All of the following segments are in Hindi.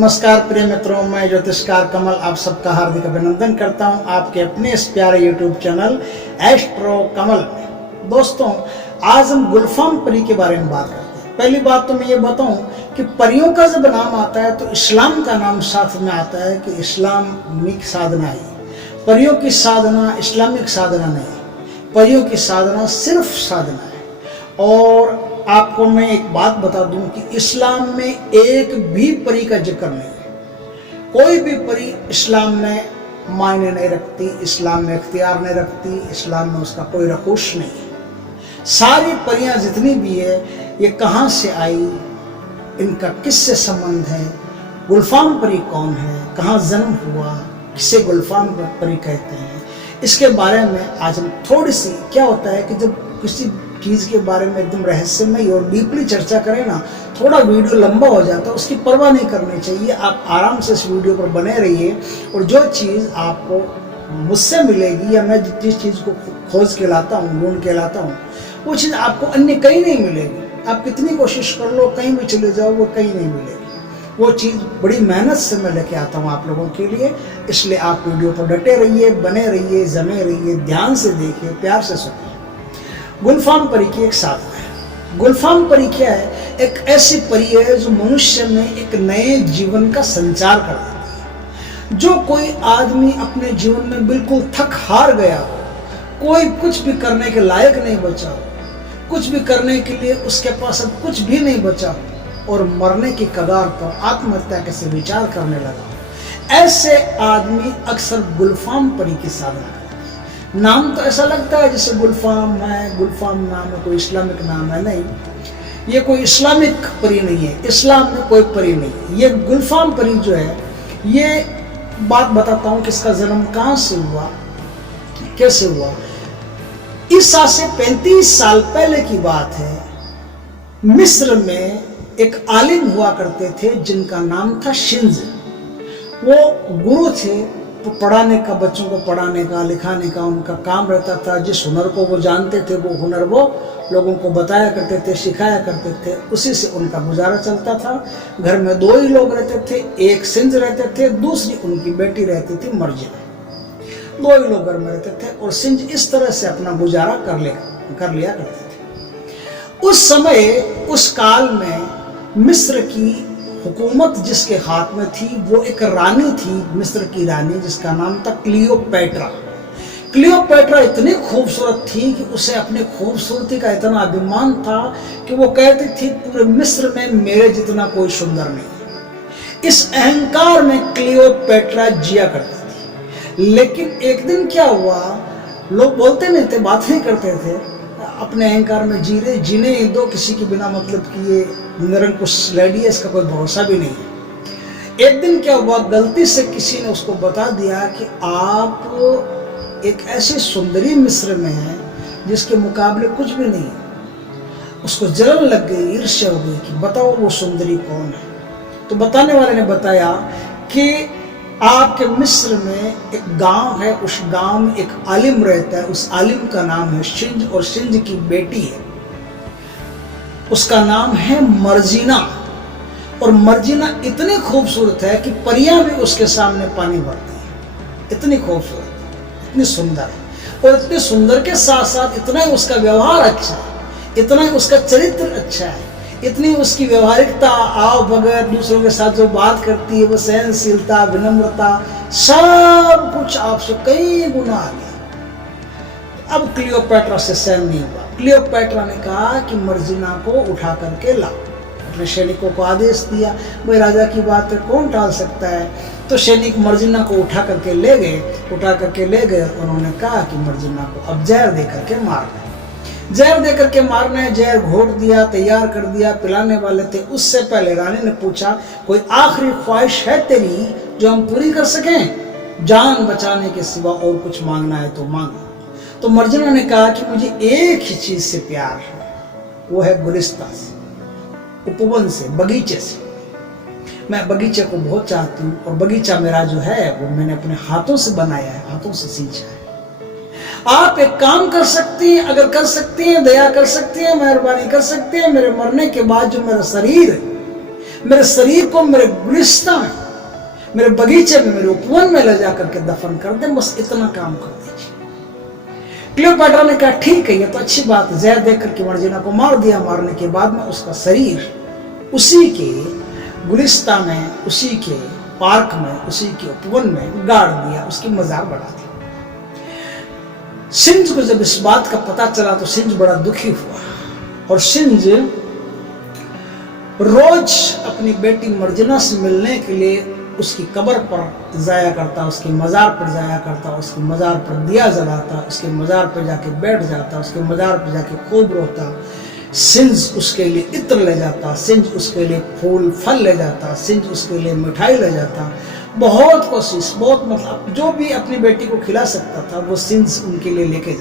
नमस्कार प्रिय मित्रों, मैं ज्योतिषकार कमल आप सबका हार्दिक अभिनंदन करता हूं आपके अपने इस प्यारे यूट्यूब चैनल एस्ट्रो कमल में। दोस्तों, आज हम गुलफाम परी के बारे में बात करते हैं। पहली बात तो मैं ये बताऊं कि परियों का जब नाम आता है तो इस्लाम का नाम साथ में आता है कि इस्लामिक साधना है। परियों की साधना इस्लामिक साधना नहीं, परियों की साधना सिर्फ साधना है। और आपको मैं एक बात बता दूं कि इस्लाम में एक भी परी का जिक्र नहीं है। कोई भी परी इस्लाम में मायने नहीं रखती, इस्लाम में इख्तियार नहीं रखती, इस्लाम में उसका कोई रकूश नहीं है। सारी परियां जितनी भी है ये कहाँ से आई, इनका किससे संबंध है, गुलफाम परी कौन है, कहाँ जन्म हुआ, किसे गुलफाम परी कहते हैं, इसके बारे में आज हम थोड़ी सी, क्या होता है कि जब किसी चीज़ के बारे में एकदम रहस्यमय और डीपली चर्चा करें ना, थोड़ा वीडियो लंबा हो जाता है, उसकी परवाह नहीं करनी चाहिए। आप आराम से इस वीडियो पर बने रहिए और जो चीज़ आपको मुझसे मिलेगी या मैं जिस चीज़ को खोज के लाता हूँ, ढूंढ के लाता हूँ, वो चीज़ आपको अन्य कहीं नहीं मिलेगी। आप कितनी कोशिश कर लो, कहीं भी चले जाओ, वो कहीं नहीं मिलेगी। वो चीज़ बड़ी मेहनत से मैं लेके आता हूँ आप लोगों के लिए। इसलिए आप वीडियो पर डटे रहिए, बने रहिए, जमे रहिए, ध्यान से देखिए, प्यार से सुनिए। गुलफाम परी की एक साधना है। गुलफाम परी क्या है? एक ऐसी परी है जो मनुष्य में एक नए जीवन का संचार कर देती है। जो कोई आदमी अपने जीवन में बिल्कुल थक हार गया हो, कोई कुछ भी करने के लायक नहीं बचा हो, कुछ भी करने के लिए उसके पास अब कुछ भी नहीं बचा हो और मरने की कगार पर आत्महत्या के से विचार करने लगा हो, ऐसे आदमी अक्सर गुलफाम परी की साधना करते हैं। नाम तो ऐसा लगता है जैसे गुलफाम है, गुलफाम नाम है, कोई इस्लामिक नाम है। नहीं, ये कोई इस्लामिक परी नहीं है, इस्लाम में कोई परी नहीं है। ये गुलफाम परी जो है, ये बात बताता हूँ कि इसका जन्म कहाँ से हुआ, कैसे हुआ। इस आज से 35 साल पहले की बात है। मिस्र में एक आलिम हुआ करते थे जिनका नाम था शिंज। वो गुरु थे, तो पढ़ाने का, बच्चों को पढ़ाने का, लिखाने का उनका काम रहता था। जिस हुनर को वो जानते थे वो हुनर वो लोगों को बताया करते थे, सिखाया करते थे, उसी से उनका गुजारा चलता था। घर में 2 ही लोग रहते थे, एक सिंज रहते थे, दूसरी उनकी बेटी रहती थी मर्जिना। 2 ही लोग घर में रहते थे और सिंज इस तरह से अपना गुजारा कर लिया करते थे। उस समय, उस काल में मिस्र की हुकूमत जिसके हाथ में थी वो एक रानी थी, मिस्र की रानी, जिसका नाम था क्लियोपैट्रा। क्लियोपैट्रा इतनी खूबसूरत थी कि उसे अपनी खूबसूरती का इतना अभिमान था कि वो कहती थी पूरे मिस्र में मेरे जितना कोई सुंदर नहीं। इस अहंकार में क्लियोपैट्रा जिया करती थी। लेकिन एक दिन क्या हुआ, लोग बोलते नहीं थे, बात नहीं करते थे, अपने अहंकार में जीने दो, किसी के बिना मतलब कि ये निरंकुश लेडी है, इसका कोई भरोसा भी नहीं है। एक दिन क्या हुआ, गलती से किसी ने उसको बता दिया कि आप एक ऐसी सुंदरी मिस्र में हैं जिसके मुकाबले कुछ भी नहीं है। उसको जलन लग गई, ईर्ष्या हो गई कि बताओ वो सुंदरी कौन है। तो बताने वाले ने बताया कि आपके मिस्र में एक गांव है, उस गांव में एक आलिम रहता है, उस आलिम का नाम है शिंज और शिंज की बेटी है, उसका नाम है मर्जिना। और मर्जिना इतनी खूबसूरत है कि परियां भी उसके सामने पानी भरती है। इतनी खूबसूरत, इतनी सुंदर, और इतनी सुंदर के साथ साथ इतना ही उसका व्यवहार अच्छा है, इतना ही उसका चरित्र अच्छा है, इतनी उसकी व्यवहारिकता, आओ बगैर दूसरों के साथ जो बात करती है, वो सहनशीलता, विनम्रता, सब कुछ आपसे कई गुना आगे। अब क्लियोपैट्रा से सहन नहीं हुआ। क्लियोपैट्रा ने कहा कि मर्जिना को उठा करके लाओ। अपने सैनिकों को आदेश दिया, भाई राजा की बात है, कौन टाल सकता है। तो सैनिक मर्जिना को उठा करके ले गए। उन्होंने कहा कि मर्जिना को अब जहर दे करके मारना है। जहर दे करके मारना है। जहर घोट दिया, तैयार कर दिया, पिलाने वाले थे। उससे पहले रानी ने पूछा, कोई आखिरी ख्वाहिश है तेरी जो हम पूरी कर सकें? जान बचाने के सिवा और कुछ मांगना है तो मांग। तो मर्जिना ने कहा कि मुझे एक ही चीज से प्यार है, वो है गुलिस्ता से, उपवन से, बगीचे से। मैं बगीचे को बहुत चाहती हूँ और बगीचा मेरा जो है वो मैंने अपने हाथों से बनाया है, हाथों से सींचा है। आप एक काम कर सकती हैं, अगर कर सकती हैं, दया कर सकती हैं, मेहरबानी कर सकती हैं, मेरे मरने के बाद जो मेरा शरीर है मेरे शरीर को मेरे गुलिस्तां में, मेरे बगीचे में, मेरे उपवन में ले जाकर के दफन कर दे, बस इतना काम कर दीजिए। क्लियोपैट्रा ने कहा ठीक है, ये तो अच्छी बात है। जहर देकर के मर्जीना को मार दिया। मारने के बाद में उसका शरीर उसी के गुलिस्तां में, उसी के पार्क में, उसी के उपवन में गाड़ दिया, उसकी मजार बढ़ा दी। सिंज को जब इस बात का पता चला तो सिंज बड़ा दुखी हुआ और सिंज रोज अपनी बेटी मर्जना से मिलने के लिए उसकी कब्र पर जाया करता, उसकी मज़ार पर जाया करता, उसकी मज़ार पर दिया जलाता, उसके मज़ार पर जाके बैठ जाता, उसके मज़ार पर जाके खूब रोता। सिंज उसके लिए इत्र ले जाता, सिंज उसके लिए फूल फल ले जाता, सिंज उसके लिए मिठाई ले जाता। बहुत कोशिश, बहुत मतलब जो भी अपनी बेटी को खिला सकता था वो सिंज उनके लिए लेके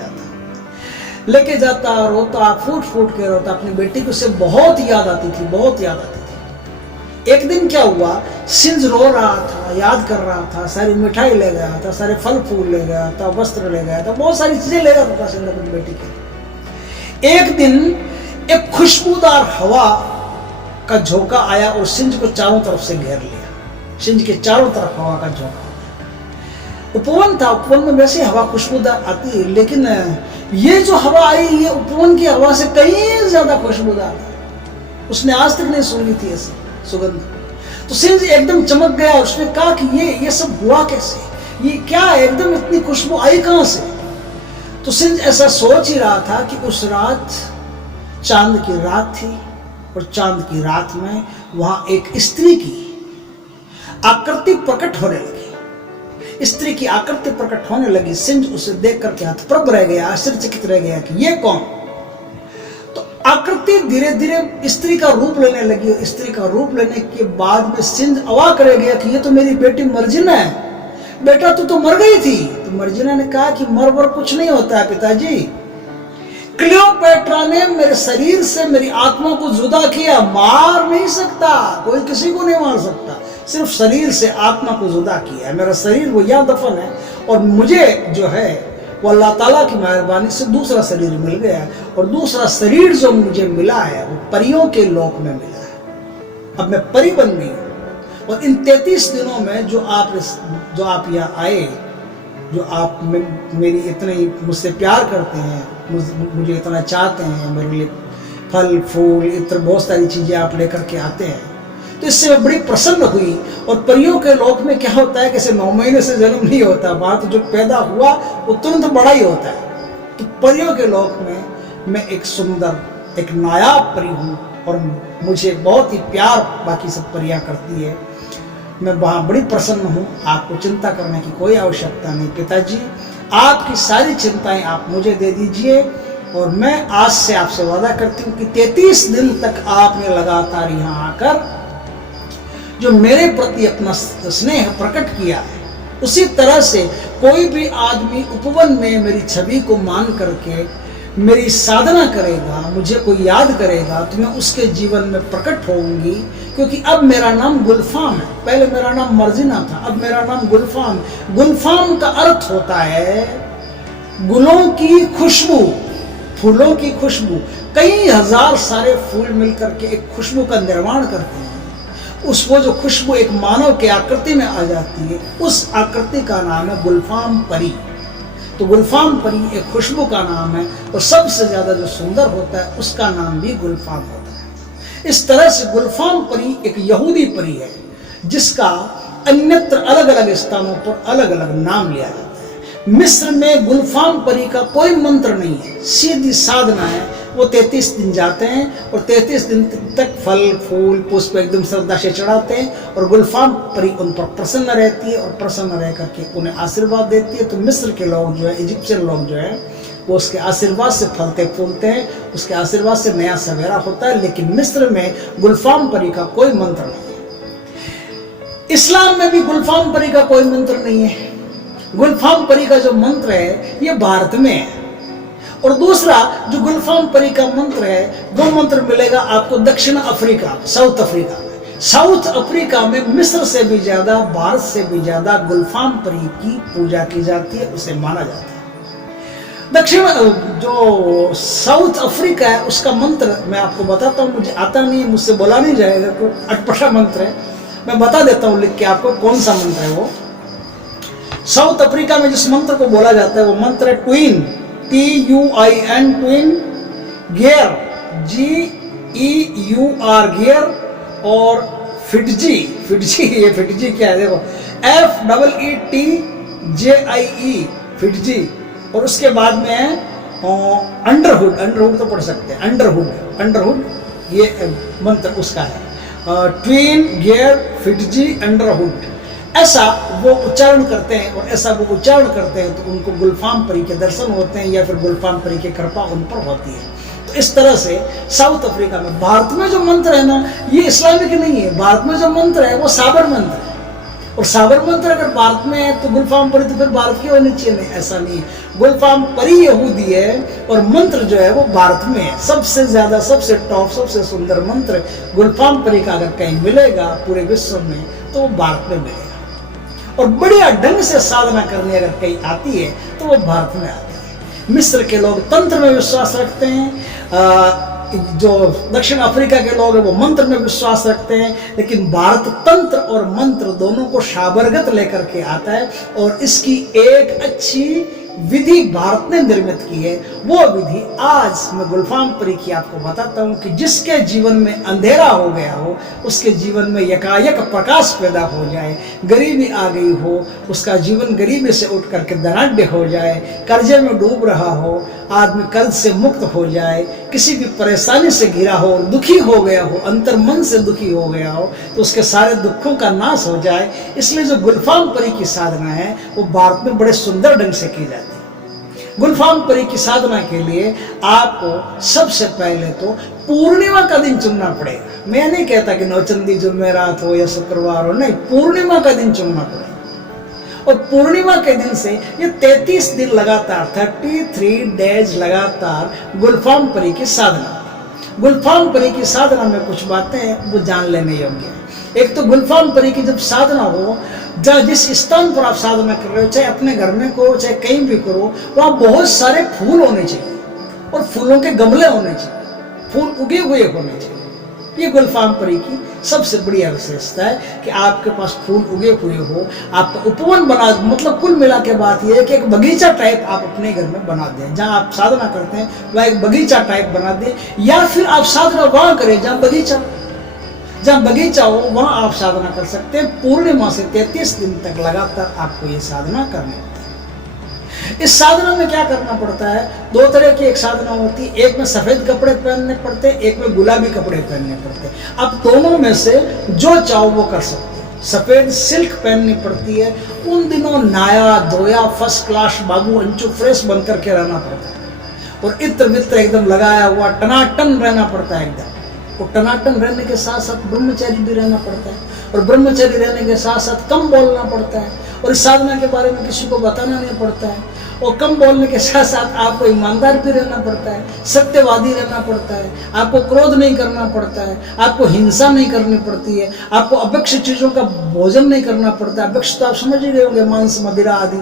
जाता, रोता, फूट फूट के रोता। अपनी बेटी को उससे बहुत याद आती थी, बहुत याद आती थी। एक दिन क्या हुआ, सिंज रो रहा था, याद कर रहा था, सारी मिठाई ले गया था, सारे फल फूल ले गया था, वस्त्र ले गया था, बहुत सारी चीजें ले गया था सिंज अपनी बेटी के। एक दिन एक खुशबूदार हवा का झोंका आया और सिंज को चारों तरफ से घेर लिया। सिंज के चारों तरफ हवा का झोंका। उपवन था, उपवन में वैसे हवा खुशबूदार आती है, लेकिन ये जो हवा आई ये उपवन की हवा से कहीं ज्यादा खुशबूदार है। उसने आज तक नहीं सुनी थी ऐसी सुगंध। तो सिंज एकदम चमक गया। उसने कहा कि ये सब हुआ कैसे, ये क्या है, एकदम इतनी खुशबू आई कहां से। तो सिंज ऐसा सोच ही रहा था कि उस रात चांद की रात थी और चांद की रात में वहां एक स्त्री की आकृति प्रकट होने लगी। स्त्री की आकृति प्रकट होने लगी। सिंज उसे देख करके हतप्रभ रह गया, आश्चर्यचकित रह गया कि ये कौन। तो आकृति धीरे धीरे स्त्री का रूप लेने लगी और स्त्री का रूप लेने के बाद में सिंज अवाक रह गया कि ये तो मेरी बेटी मर्जिना है। बेटा तू तो मर गई थी। तो मर्जिना ने कहा कि मर वर कुछ नहीं होता है पिताजी। क्लियोपैट्रा ने मेरे शरीर से मेरी आत्मा को जुदा किया, मार नहीं सकता, कोई किसी को नहीं मार सकता, सिर्फ शरीर से आत्मा को जुदा किया है। मेरा शरीर वो यहाँ दफन है और मुझे जो है वो अल्लाह ताला की मेहरबानी से दूसरा शरीर मिल गया और दूसरा शरीर जो मुझे मिला है वो परियों के लोक में मिला है। अब मैं परी बन गई हूँ और इन 33 दिनों में जो आप यहाँ आए, जो आप मेरी इतने मुझसे प्यार करते हैं, मुझे इतना चाहते हैं, मेरे लिए फल फूल इत्र बहुत सारी चीज़ें आप लेकर के आते हैं, तो इससे मैं बड़ी प्रसन्न हुई। और परियों के लोक में क्या होता है, कैसे 9 महीने से जन्म नहीं होता, वहाँ तो जो पैदा हुआ वो तुरंत बड़ा ही होता है। तो परियों के लोक में मैं एक सुंदर, एक नायाब परी हूँ और मुझे बहुत ही प्यार बाकी सब परियां करती है। मैं वहाँ बड़ी प्रसन्न हूँ। आपको चिंता करने की कोई आवश्यकता नहीं पिताजी, आपकी सारी चिंताएं आप मुझे दे दीजिए और मैं आज से आपसे वादा करती हूँ कि 33 दिन तक आपने लगातार यहाँ आकर जो मेरे प्रति अपना स्नेह प्रकट किया है, उसी तरह से कोई भी आदमी उपवन में मेरी छवि को मान करके मेरी साधना करेगा, मुझे कोई याद करेगा, तो मैं उसके जीवन में प्रकट होऊंगी। क्योंकि अब मेरा नाम गुलफाम है, पहले मेरा नाम मर्जिना था, अब मेरा नाम गुलफाम। गुलफाम का अर्थ होता है गुलों की खुशबू, फूलों की खुशबू। कई हजार सारे फूल मिलकर के एक खुशबू का निर्माण करते हैं। वो जो खुशबू एक मानव की आकृति में आ जाती है, उस आकृति का नाम है गुलफाम परी। तो गुलफाम परी एक खुशबू का नाम है और सबसे ज्यादा जो सुंदर होता है उसका नाम भी गुलफाम होता है। इस तरह से गुलफाम परी एक यहूदी परी है जिसका अन्यत्र अलग अलग स्थानों पर अलग अलग नाम लिया जाता है। मिस्र में गुलफाम परी का कोई मंत्र नहीं है, सीधी साधना है। वो 33 दिन जाते हैं और 33 दिन तक फल फूल पुष्प एकदम श्रद्धा से चढ़ाते हैं और गुलफाम परी उन पर प्रसन्न रहती है और प्रसन्न रह करके उन्हें आशीर्वाद देती है। तो मिस्र के लोग जो है, इजिप्शियन लोग जो है, वो उसके आशीर्वाद से फलते फूलते हैं, उसके आशीर्वाद से नया सवेरा होता है। लेकिन मिस्र में गुलफाम परी का कोई मंत्र नहीं है। इस्लाम में भी गुलफाम परी का कोई मंत्र नहीं है। गुलफाम परी का जो मंत्र है ये भारत में है। और दूसरा जो गुलफाम परी का मंत्र है वो मंत्र मिलेगा आपको दक्षिण अफ्रीका, साउथ अफ्रीका में। साउथ अफ्रीका में मिस्र से भी ज्यादा, भारत से भी ज्यादा गुलफाम परी की पूजा की जाती है, उसे माना जाता है। दक्षिण जो साउथ अफ्रीका है उसका मंत्र मैं आपको बताता हूँ, मुझे आता नहीं, मुझसे बोला नहीं जाएगा, तो अटपटा मंत्र है, मैं बता देता हूँ लिख के आपको कौन सा मंत्र है वो। साउथ अफ्रीका में जिस मंत्र को बोला जाता है वो मंत्र है twin, TUIN, twin, gear, GEUR, gear, और फिटजी, ये फिटजी क्या है देखो, FEETJIE, फिटजी, और उसके बाद में है अंडरहुड तो पढ़ सकते हैं, अंडरहुड ये मंत्र उसका है, ट्विन, गियर, फिटजी, अंडरहुड, ऐसा वो उच्चारण करते हैं, और ऐसा वो उच्चारण करते हैं तो उनको गुलफाम परी के दर्शन होते हैं, या फिर गुलफाम परी की कृपा उन पर होती है। तो इस तरह से साउथ अफ्रीका में, भारत में जो मंत्र है ना ये इस्लामिक नहीं है, भारत में जो मंत्र है वो साबर मंत्र है, और साबर मंत्र अगर भारत में है तो गुलफाम परी तो फिर भारत की होनी चाहिए, नहीं, ऐसा नहीं है। गुलफाम परी यहूदी है और मंत्र जो है वो भारत में है। सबसे ज्यादा, सबसे टॉप, सबसे सुंदर मंत्र गुलफाम परी का अगर कहीं मिलेगा पूरे विश्व में तो वो भारत में मिलेगा, और बढ़िया ढंग से साधना करने अगर कहीं आती है तो वो भारत में आती है। मिस्र के लोग तंत्र में विश्वास रखते हैं, जो दक्षिण अफ्रीका के लोग हैं वो मंत्र में विश्वास रखते हैं, लेकिन भारत तंत्र और मंत्र दोनों को शाबरगत लेकर के आता है, और इसकी एक अच्छी विधि भारत ने निर्मित की है। वो विधि आज मैं गुलफाम परी की आपको बताता हूँ कि जिसके जीवन में अंधेरा हो गया हो उसके जीवन में यकायक प्रकाश पैदा हो जाए, गरीबी आ गई हो, उसका जीवन गरीबी से उठ करके धनाढ्य हो जाए, कर्जे में डूब रहा हो, आदमी कर्ज से मुक्त हो जाए, किसी भी परेशानी से घिरा हो, दुखी हो गया हो, अंतर मन से दुखी हो गया हो, तो उसके सारे दुखों का नाश हो जाए। इसलिए जो गुलफाम परी की साधना है वो भारत में बड़े सुंदर ढंग से की जाती है। गुलफाम परी की साधना के लिए आपको सबसे पहले तो पूर्णिमा का दिन चुनना पड़ेगा। मैं नहीं कहता कि नौचंदी जुम्मेरात हो या शुक्रवार हो, नहीं, पूर्णिमा का दिन चुनना पड़ेगा। और पूर्णिमा के दिन से ये 33 दिन लगातार, 33 डेज लगातार गुलफाम परी की साधना। गुलफाम परी की साधना में कुछ बातें हैं वो जान लेने योग्य है। एक तो गुलफाम परी की जब साधना हो, जहाँ जिस स्थान पर आप साधना कर रहे हो, चाहे अपने घर में करो चाहे कहीं भी करो, वहाँ बहुत सारे फूल होने चाहिए और फूलों के गमले होने चाहिए, फूल उगे हुए होने चाहिए। ये गुलफाम परी की सबसे बढ़िया विशेषता है कि आपके पास फूल उगे हुए हो, आपका उपवन बना, मतलब कुल मिला के बात यह है कि एक बगीचा टाइप आप अपने घर में बना दें। जहाँ आप साधना करते हैं वह एक बगीचा टाइप बना दें, या फिर आप साधना वहाँ करें जहाँ बगीचा हो, वहाँ आप साधना कर सकते हैं। पूर्णिमा से 33 दिन तक लगातार आपको ये साधना करनी होती है। इस साधना में क्या करना पड़ता है, दो तरह की एक साधना होती है, एक में सफेद कपड़े पहनने पड़ते हैं, एक में गुलाबी कपड़े पहनने पड़ते हैं। अब दोनों में से जो चाहो वो कर सकते हैं। सफेद सिल्क पहननी पड़ती है, उन दिनों नया धोया फर्स्ट क्लास बाबू अंचू फ्रेश बन करके रहना पड़ता है, और इत्र वित्र एकदम लगाया हुआ टनाटन रहना पड़ता है एकदम। और टनाटन रहने के साथ साथ ब्रह्मचारी भी रहना पड़ता है, और ब्रह्मचारी रहने के साथ साथ कम बोलना पड़ता है, और इस साधना के बारे में किसी को बताना नहीं पड़ता है। और कम बोलने के साथ साथ आपको ईमानदार भी रहना पड़ता है, सत्यवादी रहना पड़ता है, आपको क्रोध नहीं करना पड़ता है, आपको हिंसा नहीं करनी पड़ती है, आपको अपेक्षित चीज़ों का भोजन नहीं करना पड़ता है। अपेक्षित आप समझ ही गए होंगे, मांस मदिरा आदि।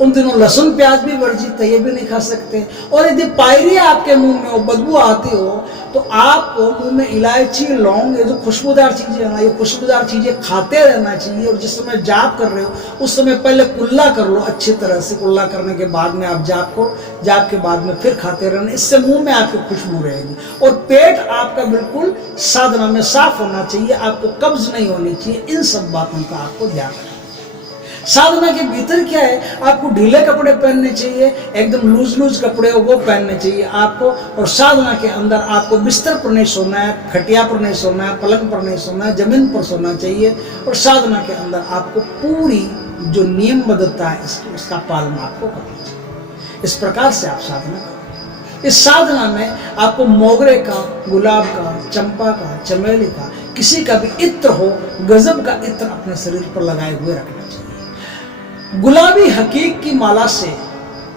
उन दिनों लहसुन प्याज भी वर्जित है, ये भी नहीं खा सकते। और यदि पायरिया आपके मुंह में हो, बदबू आती हो, तो आपको मुंह में इलायची, लौंग, ये जो खुशबूदार चीजें है ना, ये खुशबूदार चीजें खाते रहना चाहिए। और जिस समय जाप कर रहे हो उस समय पहले कुल्ला कर लो अच्छी तरह से। कुल्ला करने के बाद में आप जाप करो, जाप के बाद में फिर खाते रहना, इससे मुंह में आपकी खुशबू रहेगी। और पेट आपका बिल्कुल साधना में साफ होना चाहिए, आपको कब्ज नहीं होनी चाहिए। इन सब बातों का आपको ध्यान रखना। साधना के भीतर क्या है, आपको ढीले कपड़े पहनने चाहिए, एकदम लूज कपड़े वो पहनने चाहिए आपको। और साधना के अंदर आपको बिस्तर पर नहीं सोना है, खटिया पर नहीं सोना है, पलंग पर नहीं सोना है, जमीन पर सोना चाहिए। और साधना के अंदर आपको पूरी जो नियमबद्धता है उसका पालन आपको करना चाहिए। इस प्रकार से आप साधना करें। इस साधना में आपको मोगरे का, गुलाब का, चंपा का, चमेली का, किसी का भी इत्र हो, गजब का इत्र अपने शरीर पर लगाए हुए रखना चाहिए। गुलाबी हकीक की माला से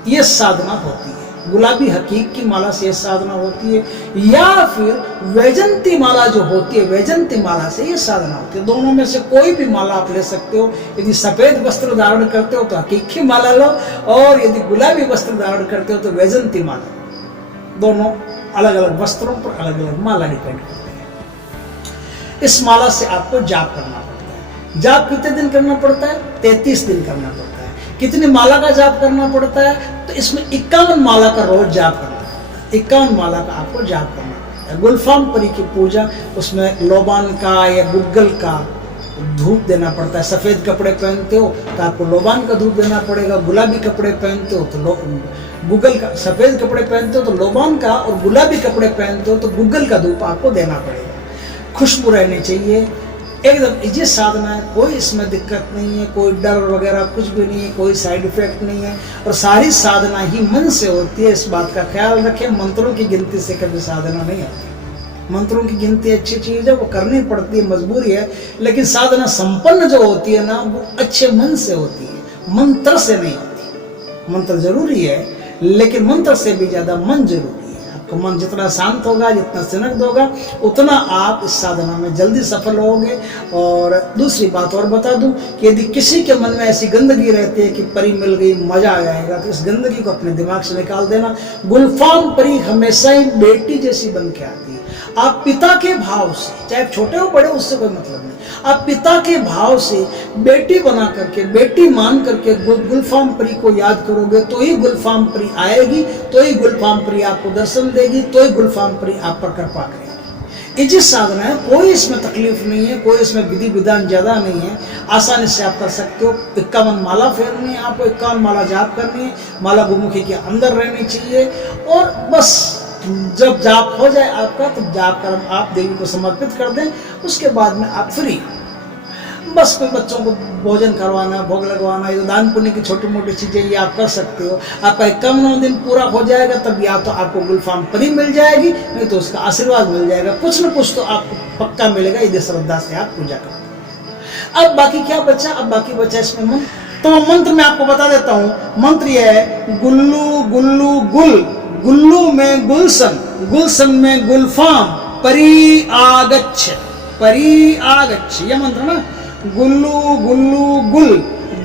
यह साधना होती है। गुलाबी हकीक की माला से यह साधना होती है, या फिर वैजंती माला जो होती है, वैजंती माला से यह साधना होती है। दोनों में से कोई भी माला आप ले सकते हो। यदि सफेद वस्त्र धारण करते हो तो हकीक की माला लो, और यदि गुलाबी वस्त्र धारण करते हो तो वैजंती माला। दोनों अलग अलग वस्त्रों पर अलग अलग माला डिपेंड करते हैं। इस माला से आपको जाप करना पड़ता है। जाप कितने दिन करना पड़ता है? 33 दिन करना पड़ता है। कितनी माला का जाप करना पड़ता है? तो इसमें 51 माला का रोज जाप करना पड़ता है। 51 माला का आपको जाप करना पड़ता है। गुलफाम परी की पूजा, उसमें लोबान का या गुग्गल का धूप देना पड़ता है। सफ़ेद कपड़े पहनते हो तो आपको लोबान का धूप देना पड़ेगा। गुलाबी कपड़े पहनते हो तो गुग्गल का, सफ़ेद कपड़े पहनते हो तो लोबान का, और गुलाबी कपड़े पहनते हो तो गुग्गल का धूप आपको देना पड़ेगा। खुशबू रहनी चाहिए। एकदम इजी साधना है, कोई इसमें दिक्कत नहीं है, कोई डर वगैरह कुछ भी नहीं है, कोई साइड इफेक्ट नहीं है, और सारी साधना ही मन से होती है। इस बात का ख्याल रखें। मंत्रों की गिनती से कभी साधना नहीं होती। मंत्रों की गिनती अच्छी चीज़ है, वो करनी पड़ती है, मजबूरी है, लेकिन साधना संपन्न जो होती है ना, वो अच्छे मन से होती है, मंत्र से नहीं होती। मंत्र जरूरी है, लेकिन मंत्र से भी ज़्यादा मन जरूरी है। आपका मन जितना शांत होगा, जितना सिनग्ध होगा, उतना आप इस साधना में जल्दी सफल होंगे। और दूसरी बात और बता दूं कि यदि किसी के मन में ऐसी गंदगी रहती है कि परी मिल गई, मजा आ जाएगा, तो इस गंदगी को अपने दिमाग से निकाल देना। गुलफाम परी हमेशा ही बेटी जैसी बन के आती है। आप पिता के भाव से, चाहे छोटे हो बड़े, उससे कोई मतलब नहीं, आप पिता के भाव से बेटी बना करके, बेटी मान करके गुलफाम परी को याद करोगे, तो ही गुलफाम परी आएगी, तो ही गुलफाम परी आपको दर्शन देगी, तो ही गुलफाम परी आप पर कृपा करेगी। इजी साधना है, कोई इसमें तकलीफ नहीं है, कोई इसमें विधि विधान ज्यादा नहीं है, आसानी से आप कर सकते हो। 51 माला फेरनी है आपको, 51 माला जाप करनी है। माला गुमुखी के अंदर रहनी चाहिए, और बस जब जाप हो जाए आपका, तो जाप कर्म आप देवी को समर्पित कर दें। उसके बाद में आप फ्री। बस कोई बच्चों को भोजन करवाना, भोग लगवाना, ये दान पुण्य की छोटी मोटी चीज़ें ये आप कर सकते हो। आपका 51वां दिन पूरा हो जाएगा, तब या तो आपको गुलफाम परी मिल जाएगी, नहीं तो उसका आशीर्वाद मिल जाएगा। कुछ न कुछ तो आपको पक्का मिलेगा, यदि श्रद्धा से आप पूजा करो। अब बाकी क्या बचा? अब बाकी बचा इसमें मंत्र। तो मंत्र मैं आपको बता देता हूँ। मंत्र यह है, गुल्लू गुल्लू गुल, गुल्लू में गुलशन, गुलशन में गुलफाम, परी आगच्छ, परी आगच्छ, यह मंत्र ना। गुल्लू गुल्लू गुल,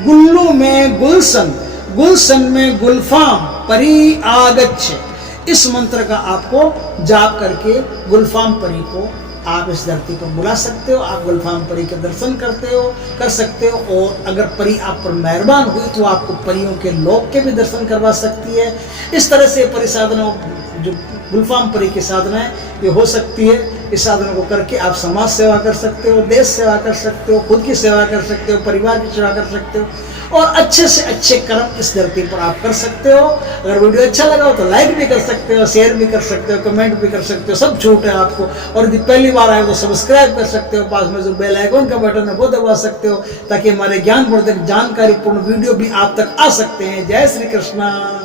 गुल्लू में गुलशन, गुलशन में गुलफाम, परी आगच्छ। इस मंत्र का आपको जाप करके गुलफाम परी को आप इस धरती पर बुला सकते हो। आप गुलफाम परी के दर्शन कर सकते हो। और अगर परी आप पर मेहरबान हुई तो आपको परियों के लोक के भी दर्शन करवा सकती है। इस तरह से परी साधना, जो गुलफाम परी की साधना है, ये हो सकती है। इस साधना को करके आप समाज सेवा कर सकते हो, देश सेवा कर सकते हो, खुद की सेवा कर सकते हो, परिवार की सेवा कर सकते हो, और अच्छे से अच्छे कर्म इस धरती पर आप कर सकते हो। अगर वीडियो अच्छा लगा हो तो लाइक भी कर सकते हो, शेयर भी कर सकते हो, कमेंट भी कर सकते हो, सब छूट है आपको। और यदि पहली बार आए तो सब्सक्राइब कर सकते हो, पास में जो बेल आइकन का बटन है वो दबा सकते हो, ताकि हमारे ज्ञानवर्धक जानकारीपूर्ण वीडियो भी आप तक आ सकते हैं। जय श्री कृष्णा।